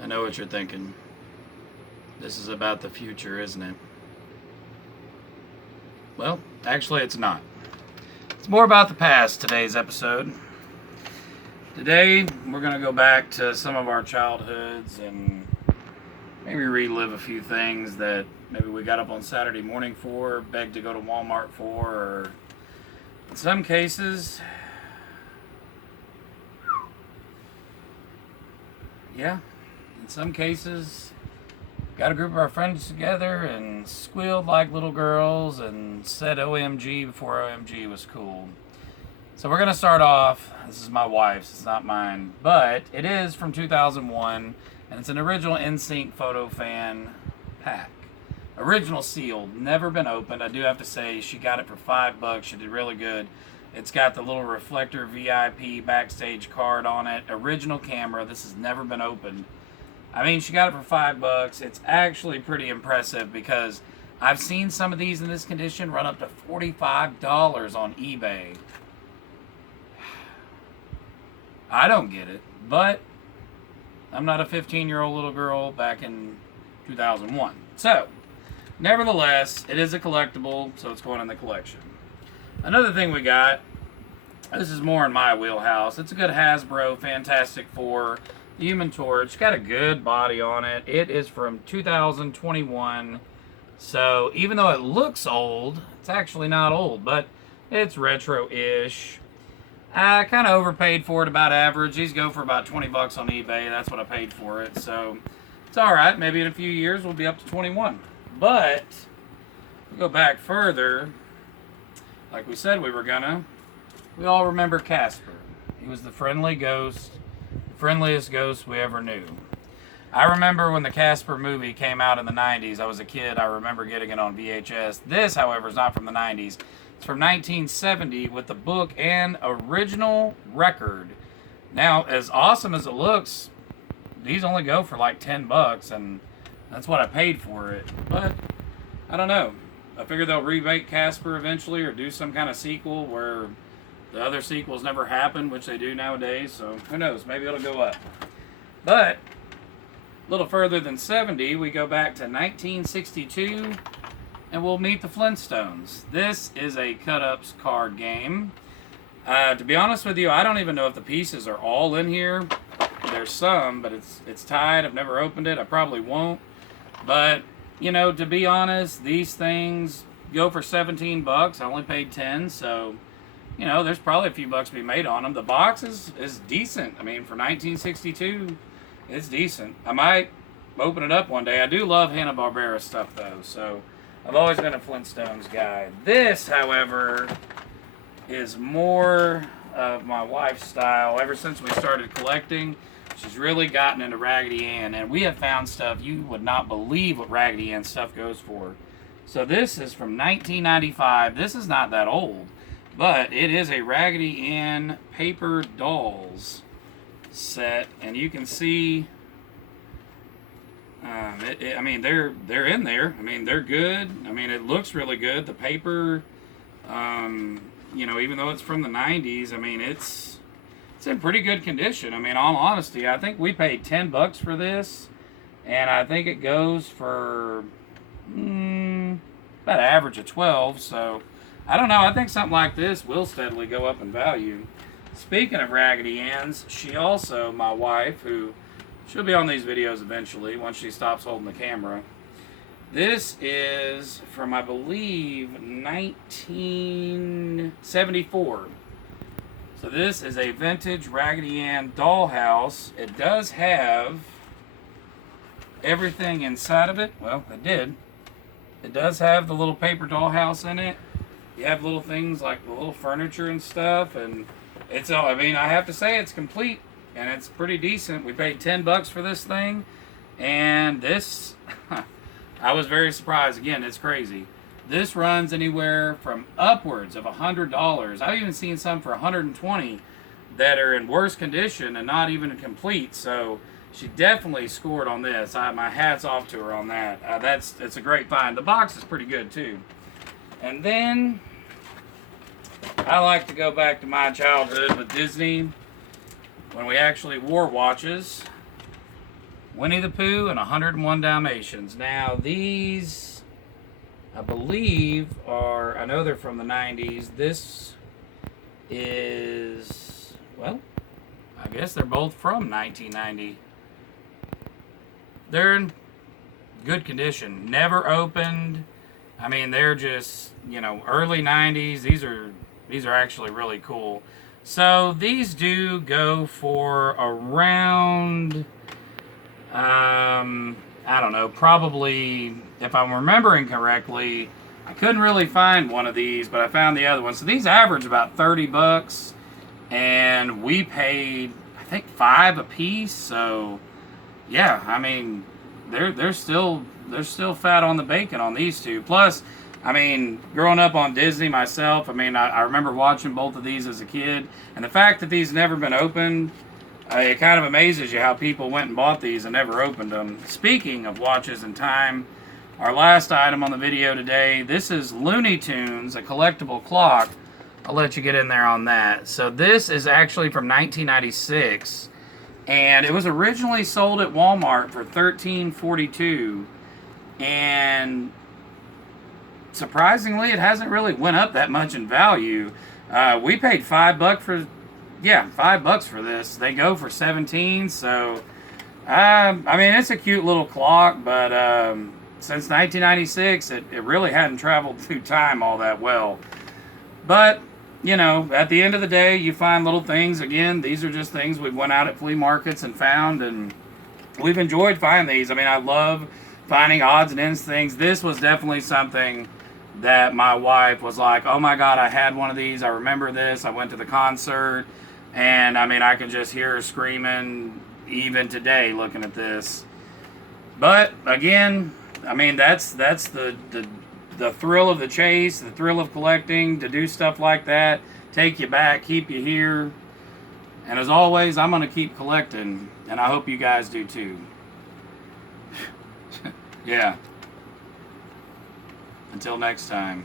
I know what you're thinking. This is about the future, isn't it? Well, actually, it's not. It's more about the past, today's episode. Today, we're going to go back to some of our childhoods and maybe relive a few things that maybe we got up on Saturday morning for, begged to go to Walmart for, or in some cases, in some cases, got a group of our friends together and squealed like little girls and said OMG before OMG was cool. So we're going to start off, this is my wife's, it's not mine, but it is from 2001, and it's an original NSYNC photo fan pack. Original sealed, never been opened. I do have to say, she got it for $5. She did really good. It's got the little reflector VIP backstage card on it. Original camera. This has never been opened. I mean, she got it for $5. It's actually pretty impressive because I've seen some of these in this condition run up to $45 on eBay. I don't get it, but I'm not a 15-year-old little girl back in 2001. So, nevertheless, it is a collectible, so it's going in the collection. Another thing we got, this is more in my wheelhouse. It's a good Hasbro Fantastic Four, the Human Torch. Got a good body on it. It is from 2021. So even though it looks old, it's actually not old, but it's retro-ish. I kind of overpaid for it, about average. These go for about 20 bucks on eBay. That's what I paid for it. So it's all right. Maybe in a few years we'll be up to 21. But we go back further, like we said we were gonna. We all remember Casper. He was the friendly ghost, the friendliest ghost we ever knew. I remember when the Casper movie came out in the 90s. I was a kid. I remember getting it on VHS. This, however, is not from the 90s. It's from 1970 with the book and original record. Now, as awesome as it looks, these only go for like 10 bucks, and that's what I paid for it. But I don't know. I figure they'll remake Casper eventually or do some kind of sequel where the other sequels never happen, which they do nowadays. So who knows? Maybe it'll go up. But a little further than 70, we go back to 1962, and we'll meet the Flintstones. This is a cut-ups card game. To be honest with you, I don't even know if the pieces are all in here. There's some, but it's tied. I've never opened it. I probably won't. But, you know, to be honest, these things go for 17 bucks. I only paid 10, so, you know, there's probably a few bucks to be made on them. The box is decent. I mean, for 1962, it's decent. I might open it up one day. I do love Hanna-Barbera stuff, though, so I've always been a Flintstones guy. This, however, is more of my wife's style. Ever since we started collecting, she's really gotten into Raggedy Ann, and we have found stuff you would not believe what Raggedy Ann stuff goes for. So this is from 1995. This is not that old, but it is a Raggedy Ann paper dolls set, and you can see I mean, they're in there. I mean, they're good. I mean, it looks really good. The paper, you know, even though it's from the 90s, I mean, it's in pretty good condition. I mean, all honesty, I think we paid 10 bucks for this, and I think it goes for about an average of 12. So I don't know. I think something like this will steadily go up in value. Speaking of Raggedy Ann's, she also, my wife, who she'll be on these videos eventually once she stops holding the camera. This is from, I believe, 1974. So this is a vintage Raggedy Ann dollhouse. It does have everything inside of it. Well, it did. It does have the little paper dollhouse in it. You have little things like the little furniture and stuff, and it's all, I mean, I have to say it's complete. And it's pretty decent. We paid 10 bucks for this thing. And this, I was very surprised. Again, it's crazy. This runs anywhere from upwards of $100. I've even seen some for $120 that are in worse condition and not even complete. So she definitely scored on this. My hat's off to her on that. It's a great find. The box is pretty good too. And then I like to go back to my childhood with Disney, when we actually wore watches. Winnie the Pooh and 101 Dalmatians. Now these, I believe, are, I know they're from the 90s. This is, well, I guess they're both from 1990. They're in good condition. Never opened. I mean, they're just, you know, early 90s. These are actually really cool. So these do go for around, I don't know, probably, if I'm remembering correctly, I couldn't really find one of these, but I found the other one. So these average about 30 bucks, and we paid, I think, 5 a piece. So yeah, I mean, they're still fat on the bacon on these two. Plus, I mean, growing up on Disney myself, I mean, I remember watching both of these as a kid, and the fact that these never been opened, it kind of amazes you how people went and bought these and never opened them. Speaking of watches and time, our last item on the video today, this is Looney Tunes, a collectible clock. I'll let you get in there on that. So this is actually from 1996, and it was originally sold at Walmart for $13.42, and surprisingly, it hasn't really went up that much in value. We paid $5 for, yeah, $5 for this. They go for 17, so I mean, it's a cute little clock, but since 1996, it really hadn't traveled through time all that well. But you know, at the end of the day, you find little things. Again, these are just things we went out at flea markets and found, and we've enjoyed finding these. I mean, I love finding odds and ends things. This was definitely something that my wife was like, oh my God, I had one of these. I remember this. I went to the concert, and I mean, I can just hear her screaming even today looking at this. But again, I mean, that's the thrill of the chase, the thrill of collecting, to do stuff like that, take you back, keep you here. And as always, I'm going to keep collecting, and I hope you guys do too. Yeah. Until next time.